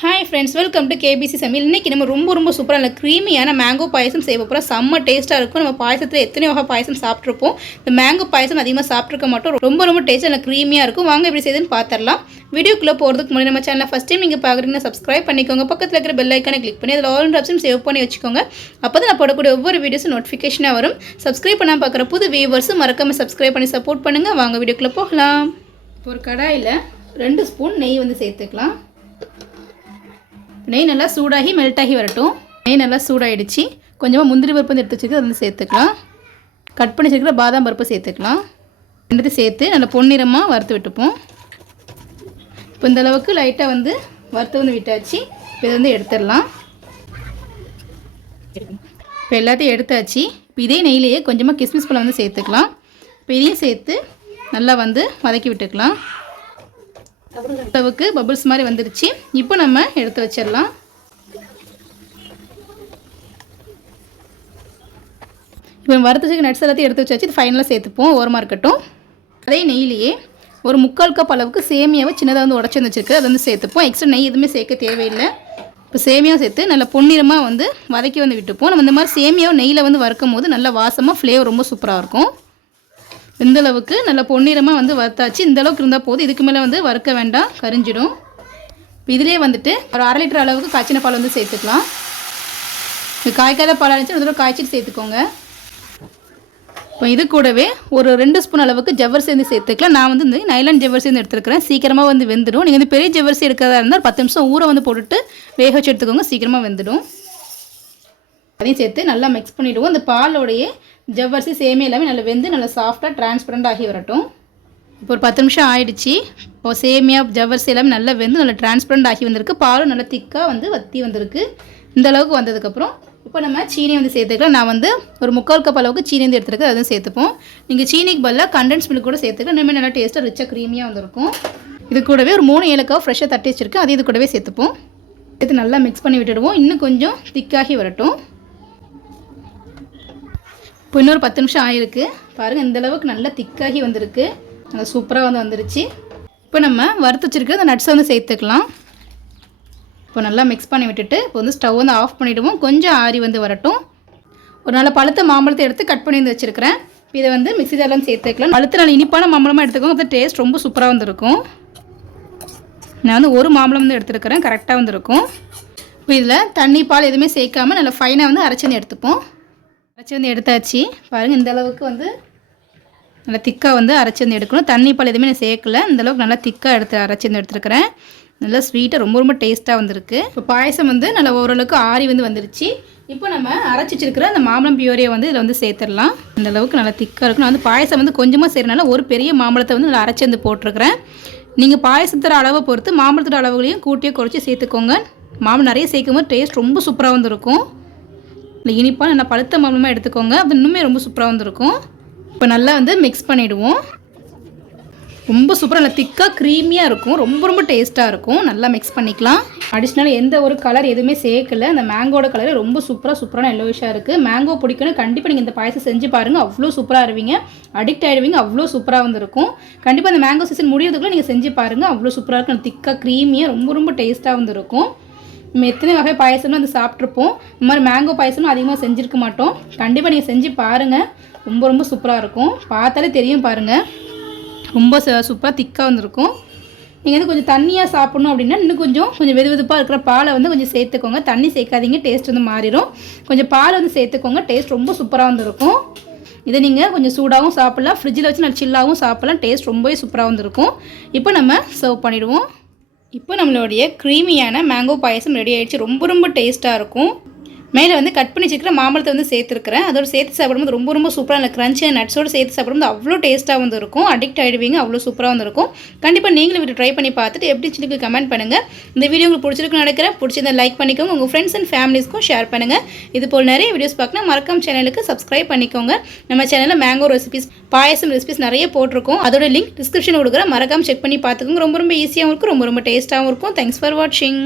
Hi friends welcome to KBC சமையல் இன்றைக்கி நம்ம ரொம்ப ரொம்ப சூப்பராக இல்லை க்ரீமியான மேங்கோ பாயசம் செய்ய போகிறோம் செம்ம டேஸ்ட்டாக இருக்கும். நம்ம பாயசத்தில் எத்தனை வகை பாயசம் சாப்பிட்ருப்போம் இந்த மேங்கோ பாயசம் அதிகமாக சாப்பிட்ருக்க மாட்டோம். ரொம்ப ரொம்ப டேஸ்ட்டாக நல்லா க்ரீமியாக இருக்கும். வாங்க எப்படி செய்யுதுன்னு பார்த்துடலாம் வீடியோக்குள்ளே போகிறதுக்கு முன்னாடி நம்ம சேனலை ஃபஸ்ட் டைம் நீங்கள் பார்க்குறீங்கன்னா சப்ஸ்கிரைப் பண்ணிக்கோங்க. பக்கத்தில் இருக்கிற பெல் ஐக்கானை கிளிக் பண்ணி அதில் ஆல் ஆப்ஷன் சேவ் பண்ணி வச்சுக்கோங்க. அப்போ தான் நான் போடக்கூடிய ஒவ்வொரு வீடியோஸும் நோட்டிஃபிகேஷனாக வரும். சப்ஸ்கிரைப் பண்ணால் பார்க்குற புது வியூவர்ஸும் மறக்காமல் சப்ஸ்கிரைப் பண்ணி சப்போர்ட் பண்ணுங்கள் வாங்க வீடியோக்குள்ளே போகலாம். ஒரு கடாயில் ரெண்டு ஸ்பூன் நெய் வந்து சேர்த்துக்கலாம். நெய் நல்லா சூடாகி மெல்ட் ஆகி வரட்டும். நெய் நல்லா சூடாகிடுச்சு கொஞ்சமாக முந்திரி பருப்பு வந்து எடுத்து வச்சுருக்கு வந்து சேர்த்துக்கலாம். கட் பண்ணி வச்சுருக்கிற பாதாம் பருப்பு சேர்த்துக்கலாம். ரெண்டு சேர்த்து நல்லா பொன்னிறமாக வறுத்து விட்டுப்போம். இப்போ இந்த அளவுக்கு லைட்டாக வந்து வறுத்து வந்து விட்டாச்சு. இப்போ இதை வந்து எடுத்துடலாம். இப்போ எல்லாத்தையும் எடுத்தாச்சு. இப்போ இதே நெய்லேயே கொஞ்சமாக கிஸ்மிஸ் பழம் வந்து சேர்த்துக்கலாம். இப்போ இதையும் சேர்த்து நல்லா வந்து வதக்கி விட்டுக்கலாம். அளவுக்கு பபுள்ஸ் மாதிரி வந்துருச்சு. இப்போ நம்ம எடுத்து வச்சிடலாம். இப்போ வறுத்து நட்ஸ் எல்லாத்தையும் எடுத்து வச்சாச்சு. இது ஃபைனலாக சேர்த்துப்போம். ஓரமாக இருக்கட்டும். அதே நெய்லேயே ஒரு முக்கால் கப் அளவுக்கு சேமியாவை சின்னதாக வந்து உடச்சி வந்துச்சிருக்கு அதை வந்து சேர்த்துப்போம். எக்ஸ்ட்ரா நெய் எதுவுமே சேர்க்க தேவையில்லை. இப்போ சேமியாவை சேர்த்து நல்லா பொன்னிறமாக வந்து வதக்கி வந்து விட்டுப்போம். நம்ம இந்த மாதிரி சேமியாவை நெய்யில் வந்து வறுக்கும் போது நல்லா வாசமாக ஃப்ளேவர் ரொம்ப சூப்பராக இருக்கும். இந்த அளவுக்கு நல்லா பொன்னிறமாக வந்து வறுத்தாச்சு. இந்த அளவுக்கு இருந்தால் போதும். இதுக்கு மேலே வந்து வறுக்க வேண்டாம். கரிஞ்சிடும். இப்போ இதிலே வந்துட்டு ஒரு அரை லிட்டர் அளவுக்கு காய்ச்சின பால் வந்து சேர்த்துக்கலாம். இது காய்க்காத பால் இருந்துச்சு ஒரு காய்ச்சிட்டு சேர்த்துக்கோங்க. இப்போ இது கூடவே ஒரு ரெண்டு ஸ்பூன் அளவுக்கு ஜவ்வரிசி வந்து சேர்த்துக்கலாம். நான் வந்து இந்த நைலான் ஜவ்வரிசி வந்து எடுத்துருக்கிறேன். சீக்கிரமாக வந்து வெந்துடும். நீங்கள் வந்து பெரிய ஜவ்வரிசி எடுக்கிறதா இருந்தால் பத்து நிமிஷம் ஊற வந்து போட்டுட்டு வேக வச்சு எடுத்துக்கோங்க. சீக்கிரமாக வெந்துடும். அதையும் சேர்த்து நல்லா மிக்ஸ் பண்ணிவிடுவோம் அந்த பாலோடைய ஜவ்வரிசி சேமே எல்லாமே நல்லா வெந்து நல்லா சாஃப்டாக டிரான்ஸ்பரண்ட் ஆகி வரட்டும். இப்போ ஒரு பத்து நிமிஷம் ஆயிடுச்சு. இப்போ சேமியா ஜவ்வரிசி எல்லாமே நல்லா வெந்து நல்லா டிரான்ஸ்பரண்ட் ஆகி வந்திருக்கு. பாலும் நல்லா திக்காக வந்து வத்தி வந்திருக்கு. இந்த அளவுக்கு வந்ததுக்கப்புறம் இப்போ நம்ம சீனி வந்து சேர்த்துக்கலாம். நான் வந்து ஒரு முக்கால் கப் அளவுக்கு சீனி வந்து எடுத்துருக்கு அதுவும் சேர்த்துப்போம். நீங்கள் சீனிக்கு பதிலாக கண்டென்ஸ் மில்க் கூட சேர்த்துக்கலாம். இனிமேல் நல்லா டேஸ்ட்டாக ரிச்சாக க்ரீமியாக வந்திருக்கும். இது கூடவே ஒரு மூணு ஏலக்காய் ஃப்ரெஷ்ஷாக தட்டி வச்சுருக்கேன். அது இது கூடவே சேர்த்துப்போம். சேர்த்து நல்லா மிக்ஸ் பண்ணி விட்டுடுவோம். இன்னும் கொஞ்சம் திக்காகி வரட்டும். இப்போ இன்னொரு பத்து நிமிஷம் ஆயிருக்கு. பாருங்கள் இந்தளவுக்கு நல்லா திக்காகி வந்திருக்கு. நல்லா சூப்பராக வந்து வந்துருச்சு. இப்போ நம்ம வறுத்து வச்சுருக்க அந்த நட்ஸை வந்து சேர்த்துக்கலாம். இப்போ நல்லா மிக்ஸ் பண்ணி விட்டுட்டு இப்போ வந்து ஸ்டவ் வந்து ஆஃப் பண்ணிவிடுவோம் கொஞ்சம் ஆறி வந்து வரட்டும். ஒரு நல்ல பழுத்த மாம்பழத்தை எடுத்து கட் பண்ணி வந்து வச்சுருக்கிறேன். இதை வந்து மிக்ஸி ஜாரில் சேர்த்துக்கலாம். பழுத்த நல்ல இனிப்பான மாம்பழமாக எடுத்துக்கோங்க. அப்போ டேஸ்ட் ரொம்ப சூப்பராக வந்துருக்கும். நான் வந்து ஒரு மாம்பழம் வந்து எடுத்துருக்கிறேன். கரெக்டாக வந்துருக்கும். இப்போ இதில் தண்ணி பால் எதுவுமே சேர்க்காமல் நல்லா ஃபைனாக வந்து அரைச்சி எடுத்துப்போம். அரைச்சி வந்து எடுத்தாச்சு. பாருங்கள் இந்த அளவுக்கு வந்து நல்லா திக்காக வந்து அரைச்சி வந்து எடுக்கணும். தண்ணி பால் எதுவுமே நான் சேர்க்கல. இந்தளவுக்கு நல்லா திக்காக எடுத்து அரைச்சி வந்து எடுத்துருக்கிறேன். நல்லா ஸ்வீட்டாக ரொம்ப ரொம்ப டேஸ்ட்டாக வந்திருக்கு. இப்போ பாயசம் வந்து நல்லா ஓரளவுக்கு ஆறி வந்து வந்துருச்சு. இப்போ நம்ம அரைச்சி வச்சிருக்கிற அந்த மாம்பழம் பியூரியை வந்து இதில் வந்து சேர்த்துடலாம். இந்த அளவுக்கு நல்லா திக்காக இருக்கும் நான் வந்து பாயசம் வந்து கொஞ்சமாக செய்கிறனால ஒரு பெரிய மாம்பழத்தை வந்து நல்லா அரைச்சி வந்து போட்டிருக்கிறேன். நீங்கள் பாயசத்தோட அளவை பொறுத்து மாம்பழத்தோட அளவுகளையும் கூட்டியே குறைச்சி சேர்த்துக்கோங்க. மாம்பழம் நிறைய சேர்க்கும் போது டேஸ்ட் ரொம்ப சூப்பராக வந்துருக்கும் இல்லை இனிப்பாக நல்லா பழுத்த மாம்பழமாக எடுத்துக்கோங்க. அது இன்னுமே ரொம்ப சூப்பராக வந்துருக்கும். இப்போ நல்லா வந்து மிக்ஸ் பண்ணிவிடுவோம் ரொம்ப சூப்பராக நல்லா திக்காக க்ரீமியாக இருக்கும். ரொம்ப ரொம்ப டேஸ்ட்டாக இருக்கும். நல்லா மிக்ஸ் பண்ணிக்கலாம். அடிஷ்னலாக எந்த ஒரு கலர் எதுவுமே சேர்க்கல. அந்த மேங்கோட கலர் ரொம்ப சூப்பராக சூப்பரான எல்லோவிஷாக இருக்குது மேங்கோ பிடிக்கணும் கண்டிப்பாக நீங்கள் இந்த பாயசம் செஞ்சு பாருங்கள் அவ்வளோ சூப்பராக இருவீங்க அடிக்ட் ஆகிடுவீங்க அவ்வளோ சூப்பராக வந்துருக்கும். கண்டிப்பாக அந்த மேங்கோ சீசன் முடியறதுக்குள்ளே நீங்கள் செஞ்சு பாருங்கள் அவ்வளோ சூப்பராக இருக்கும். திக்காக க்ரீமியாக ரொம்ப ரொம்ப டேஸ்ட்டாக வந்துருக்கும். நம்ம எத்தனை வகை பாயசம்னு வந்து சாப்பிட்ருப்போம். இந்த மாதிரி மேங்கோ பாயசமும் அதிகமாக செஞ்சுருக்க மாட்டோம். கண்டிப்பாக நீங்கள் செஞ்சு பாருங்கள் ரொம்ப ரொம்ப சூப்பராக இருக்கும். பார்த்தாலே தெரியும் பாருங்கள் ரொம்ப சூப்பராக திக்காக வந்திருக்கும். நீங்கள் வந்து கொஞ்சம் தண்ணியாக சாப்பிட்ணும் அப்படின்னா இன்னும் கொஞ்சம் கொஞ்சம் வெது வெதுப்பாக இருக்கிற பாலை வந்து கொஞ்சம் சேர்த்துக்கோங்க. தண்ணி சேர்க்காதீங்க டேஸ்ட் வந்து மாறிடும். கொஞ்சம் பால் வந்து சேர்த்துக்கோங்க டேஸ்ட் ரொம்ப சூப்பராக வந்துருக்கும். இதை நீங்கள் கொஞ்சம் சூடாகவும் சாப்பிட்லாம். ஃப்ரிட்ஜில் வச்சு நல்லா சில்லாகவும் சாப்பிட்லாம். டேஸ்ட் ரொம்பவே சூப்பராக வந்திருக்கும். இப்போ நம்ம சர்வ் பண்ணிவிடுவோம் இப்போ நம்மளுடைய க்ரீமியான மேங்கோ பாயசம் ரெடி ஆகிடுச்சு ரொம்ப ரொம்ப டேஸ்ட்டாக இருக்கும். மேலே வந்து கட் பண்ணி வச்சுக்கிற மாம்பழத்தை வந்து சேர்த்துருக்கிறேன். அதோட சேர்த்து சாப்பிடும்போது ரொம்ப ரொம்ப சூப்பராக அந்த க்ரன்ச்சியாக நட்ஸோடு சேர்த்து சாப்பிடும்போது அவ்வளோ டேஸ்ட்டாக வந்து இருக்கும் அடிக்ட் ஆகிடுவீங்க அவ்வளோ சூப்பராக வந்து இருக்கும் கண்டிப்பாக நீங்களும் வீட்டு ட்ரை பண்ணி பார்த்துட்டு எப்படி சொல்லி கமெண்ட் பண்ணுங்கள் இந்த வீடியோ உங்களுக்கு பிடிச்சிருக்குன்னு நினைக்கிறேன். பிடிச்சிருந்தா லைக் பண்ணிக்கோங்க. உங்கள் ஃப்ரெண்ட்ஸ் அண்ட் ஃபேமிலிஸ்க்கும் ஷேர் பண்ணுங்கள் இது போல் நிறைய வீடியோஸ் பார்க்கணும் மறக்காம சேனலுக்கு சப்ஸ்கிரைப் பண்ணிக்கோங்க. நம்ம சேனலில் மேங்கோ ரெசிபிஸ் பாயசம் ரெசிபிஸ் நிறைய போட்டிருக்கோம். அதோட லிங்க் டிஸ்கிரிப்ஷன் கொடுக்குறேன். மறக்காம செக் பண்ணி பார்த்துக்கோங்க. ரொம்ப ரொம்ப ஈஸியாகவும் இருக்கும். ரொம்ப ரொம்ப டேஸ்ட்டாகவும் இருக்கும். தேங்க்ஸ் ஃபார் வாட்சிங்